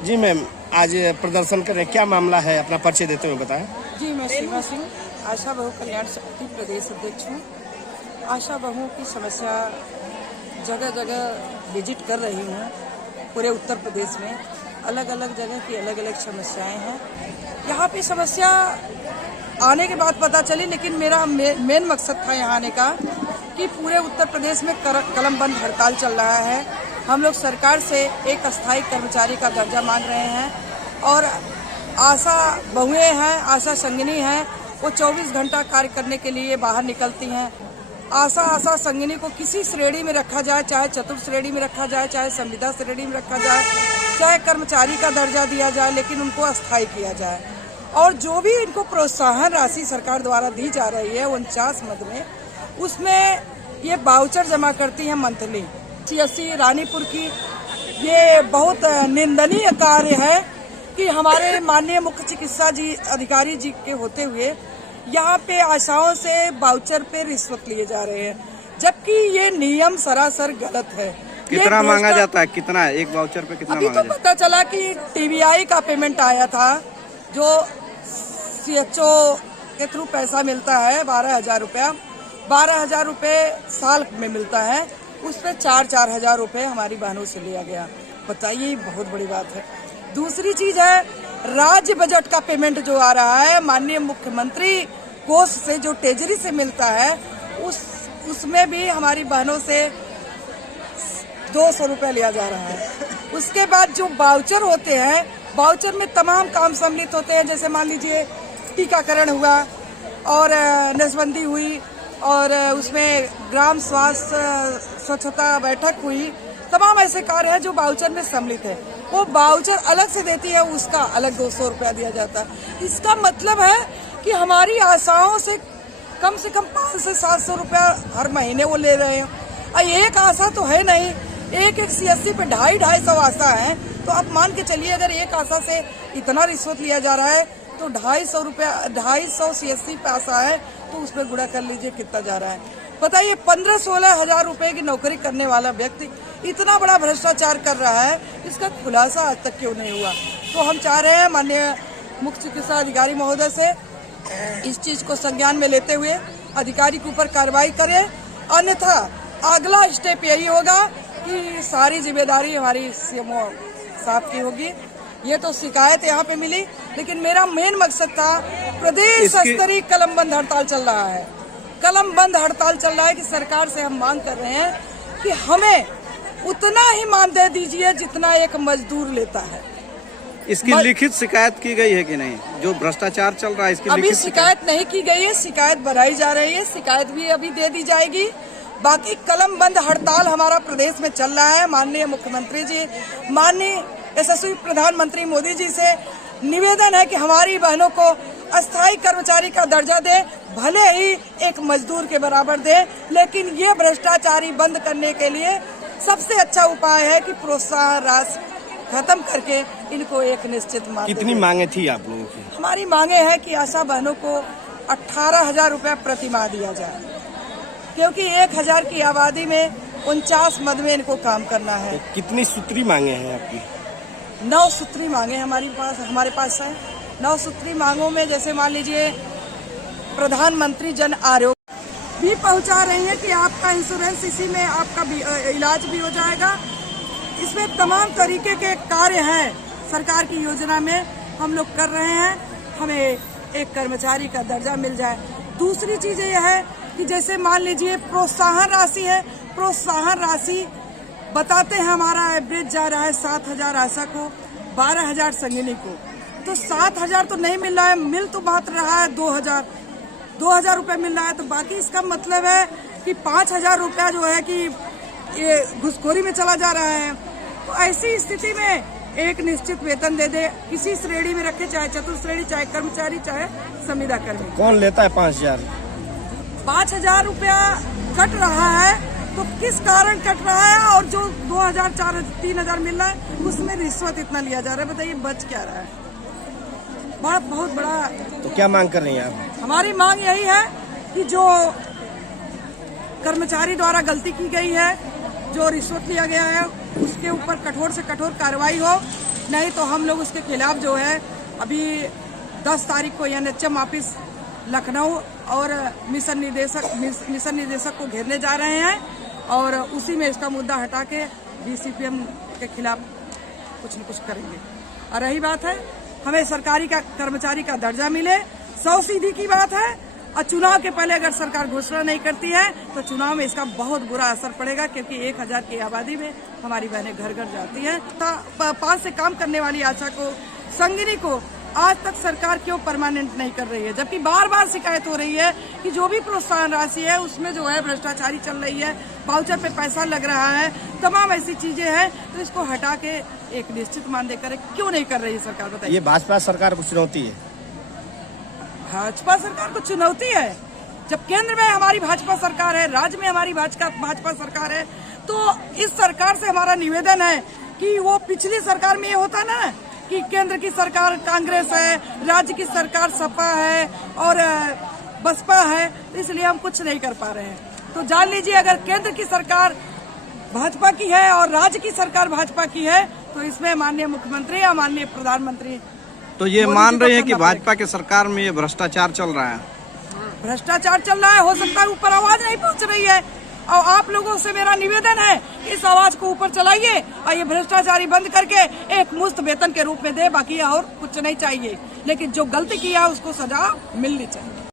जी ma'am, आज प्रदर्शन कर रहे हैं, क्या मामला है? अपना परिचय देते हुए बताएं। जी, मैं सीमा सिंह, आशा बहु कल्याण समिति प्रदेश अध्यक्ष हूँ। आशा बहुओं की समस्या जगह जगह विजिट कर रही हूँ। पूरे उत्तर प्रदेश में अलग अलग जगह की अलग अलग समस्याएं हैं। यहाँ पे समस्या आने के बाद पता चली, लेकिन मेरा मेन मकसद था यहाँ आने का कि पूरे उत्तर प्रदेश में कलम बंद हड़ताल चल रहा है। हम लोग सरकार से एक अस्थायी कर्मचारी का दर्जा मांग रहे हैं और आशा बहुएं हैं, आशा संगिनी हैं, वो 24 घंटा कार्य करने के लिए बाहर निकलती हैं। आशा संगिनी को किसी श्रेणी में रखा जाए, चाहे चतुर्थ श्रेणी में रखा जाए, चाहे संविदा श्रेणी में रखा जाए, चाहे कर्मचारी का दर्जा दिया जाए, लेकिन उनको अस्थायी किया जाए। और जो भी इनको प्रोत्साहन राशि सरकार द्वारा दी जा रही है 49 मद में, उसमें ये वाउचर जमा करती हैं मंथली। CSC रानीपुर की ये बहुत निंदनीय कार्य है कि हमारे माननीय मुख्य चिकित्सा अधिकारी जी के होते हुए यहाँ पे आशाओं से वाउचर पे रिश्वत लिए जा रहे हैं, जबकि ये नियम सरासर गलत है। कितना मांगा जाता है? कितना एक वाउचर पे कितना अभी तो पता चला कि TBI का पेमेंट आया था, जो CHO के थ्रू पैसा मिलता है 12,000 रुपया। 12,000 रुपये साल में मिलता है, उस पर 4-4 हजार रुपये हमारी बहनों से लिया गया। बताइए, बहुत बड़ी बात है। दूसरी चीज है, राज्य बजट का पेमेंट जो आ रहा है माननीय मुख्यमंत्री कोष से, जो ट्रेजरी से मिलता है, उसमें भी हमारी बहनों से 200 रुपये लिया जा रहा है। उसके बाद जो वाउचर होते हैं, वाउचर में तमाम काम सम्मिलित होते हैं, जैसे मान लीजिए टीकाकरण हुआ और नसबंदी हुई और उसमें ग्राम स्वास्थ्य स्वच्छता बैठक हुई, तमाम ऐसे कार्य हैं जो वाउचर में सम्मिलित है। वो वाउचर अलग से देती है, उसका अलग 200 रुपया दिया जाता है। इसका मतलब है कि हमारी आशाओं से कम 500 से 700 रुपया हर महीने वो ले रहे हैं। और एक आशा तो है नहीं, एक CSC पे 250 आशा है, तो आप मान के चलिए अगर एक आशा से इतना रिश्वत लिया जा रहा है तो 250 रुपया, 250 CSC पे आशा है, तो उसमें गुणा कर लीजिए कितना जा रहा है। बताइए, 15-16 हजार रुपए की नौकरी करने वाला व्यक्ति इतना बड़ा भ्रष्टाचार कर रहा है, इसका खुलासा आज तक क्यों नहीं हुआ? तो हम चाह रहे हैं माननीय मुख्य चिकित्सा अधिकारी महोदय से इस चीज को संज्ञान में लेते हुए अधिकारी के ऊपर कार्रवाई करें, अन्यथा अगला स्टेप यही होगा कि सारी जिम्मेदारी हमारी CMO साहब की होगी। ये तो शिकायत यहाँ पे मिली, लेकिन मेरा मेन मकसद था, प्रदेश स्तरीय कलम बंद हड़ताल चल रहा है। कलम बंद हड़ताल चल रहा है कि सरकार से हम मांग कर रहे हैं कि हमें उतना ही मानदेय दीजिए जितना एक मजदूर लेता है। इसकी लिखित शिकायत की गई है कि नहीं? जो भ्रष्टाचार चल रहा है इसकी अभी शिकायत नहीं की गई है, शिकायत बनाई जा रही है, शिकायत भी अभी दे दी जाएगी। बाकी कलम बंद हड़ताल हमारा प्रदेश में चल रहा है। माननीय मुख्यमंत्री जी, माननीय यशस्वी प्रधानमंत्री मोदी जी से निवेदन है कि हमारी बहनों को अस्थायी कर्मचारी का दर्जा दे, भले ही एक मजदूर के बराबर दे, लेकिन ये भ्रष्टाचारी बंद करने के लिए सबसे अच्छा उपाय है कि प्रोत्साहन राशि खत्म करके इनको एक निश्चित मांग। कितनी मांगे थी आप लोगों की? हमारी मांगे हैं कि आशा बहनों को 18,000 रुपया प्रति माह दिया जाए, क्योंकि 1,000 की आबादी में 49 मद में इनको काम करना है। तो कितनी सूत्री मांगे हैं आपकी? 9 सूत्री मांगे हमारे पास है। 9 सूत्री मांगों में जैसे मान लीजिए प्रधानमंत्री जन आरोग्य भी पहुंचा रही है कि आपका इंश्योरेंस, इसी में आपका इलाज भी हो जाएगा। इसमें तमाम तरीके के कार्य हैं सरकार की योजना में, हम लोग कर रहे हैं, हमें एक कर्मचारी का दर्जा मिल जाए। दूसरी चीज यह है कि जैसे मान लीजिए प्रोत्साहन राशि है, प्रोत्साहन राशि बताते हैं हमारा एवरेज जा रहा है 7,000 आशा को, 12,000 संगिनी को, तो 7,000 तो नहीं मिल रहा है, मिल तो मात्र रहा है 2,000 रुपये मिल रहा है। तो बाकी इसका मतलब है कि 5,000 रुपया जो है कि ये घुसखोरी में चला जा रहा है। तो ऐसी स्थिति में एक निश्चित वेतन दे दे, किसी श्रेणी में रखे, चाहे चतुर्थ श्रेणी, चाहे कर्मचारी, चाहे संविदा कर्मी। कौन लेता है 5,000? 5,000 रुपया कट रहा है, तो किस कारण कट रहा है? और जो 2,000, 4,000, 3,000 मिल रहा है, उसमें रिश्वत इतना लिया जा रहा है। बताइए, बच क्या रहा है? बहुत बड़ा। तो क्या मांग कर रही हैं आप? हमारी मांग यही है कि जो कर्मचारी द्वारा गलती की गई है, जो रिश्वत लिया गया है उसके ऊपर कठोर से कठोर कार्रवाई हो, नहीं तो हम लोग उसके खिलाफ जो है अभी 10 तारीख को एनएचएम ऑफिस लखनऊ और मिशन निदेशक को घेरने जा रहे हैं और उसी में इसका मुद्दा हटा के डीसीपीएम के खिलाफ कुछ न कुछ करेंगे। और रही बात है हमें सरकारी का कर्मचारी का दर्जा मिले, 100 सीधी की बात है। और चुनाव के पहले अगर सरकार घोषणा नहीं करती है तो चुनाव में इसका बहुत बुरा असर पड़ेगा, क्योंकि 1000 की आबादी में हमारी बहनें घर घर जाती हैं। 5 से काम करने वाली आशा को, संगिनी को आज तक सरकार क्यों परमानेंट नहीं कर रही है, जबकि बार बार शिकायत हो रही है कि जो भी प्रोत्साहन राशि है उसमें जो है भ्रष्टाचारी चल रही है, वाउचर पे पैसा लग रहा है, तमाम ऐसी चीजें हैं। तो इसको हटा के एक निश्चित मानदेय करे, क्यों नहीं कर रही है सरकार, बताइए। ये भाजपा सरकार को चुनौती है। भाजपा सरकार को चुनौती है, जब केंद्र में हमारी भाजपा सरकार है, राज्य में हमारी भाजपा सरकार है, तो इस सरकार से हमारा निवेदन है कि वो पिछली सरकार में ये होता ना कि केंद्र की सरकार कांग्रेस है, राज्य की सरकार सपा है और बसपा है, तो इसलिए हम कुछ नहीं कर पा रहे हैं। तो जान लीजिए अगर केंद्र की सरकार भाजपा की है और राज्य की सरकार भाजपा की है तो इसमें माननीय मुख्यमंत्री या माननीय प्रधानमंत्री तो ये मान रहे हैं कि भाजपा की सरकार में ये भ्रष्टाचार चल रहा है। भ्रष्टाचार चल रहा है, हो सकता है ऊपर आवाज नहीं पहुंच रही है, और आप लोगों से मेरा निवेदन है इस आवाज को ऊपर चलाइए और ये भ्रष्टाचारी बंद करके एक मुफ्त वेतन के रूप में दे, बाकी और कुछ नहीं चाहिए, लेकिन जो गलती किया उसको सजा मिलनी चाहिए।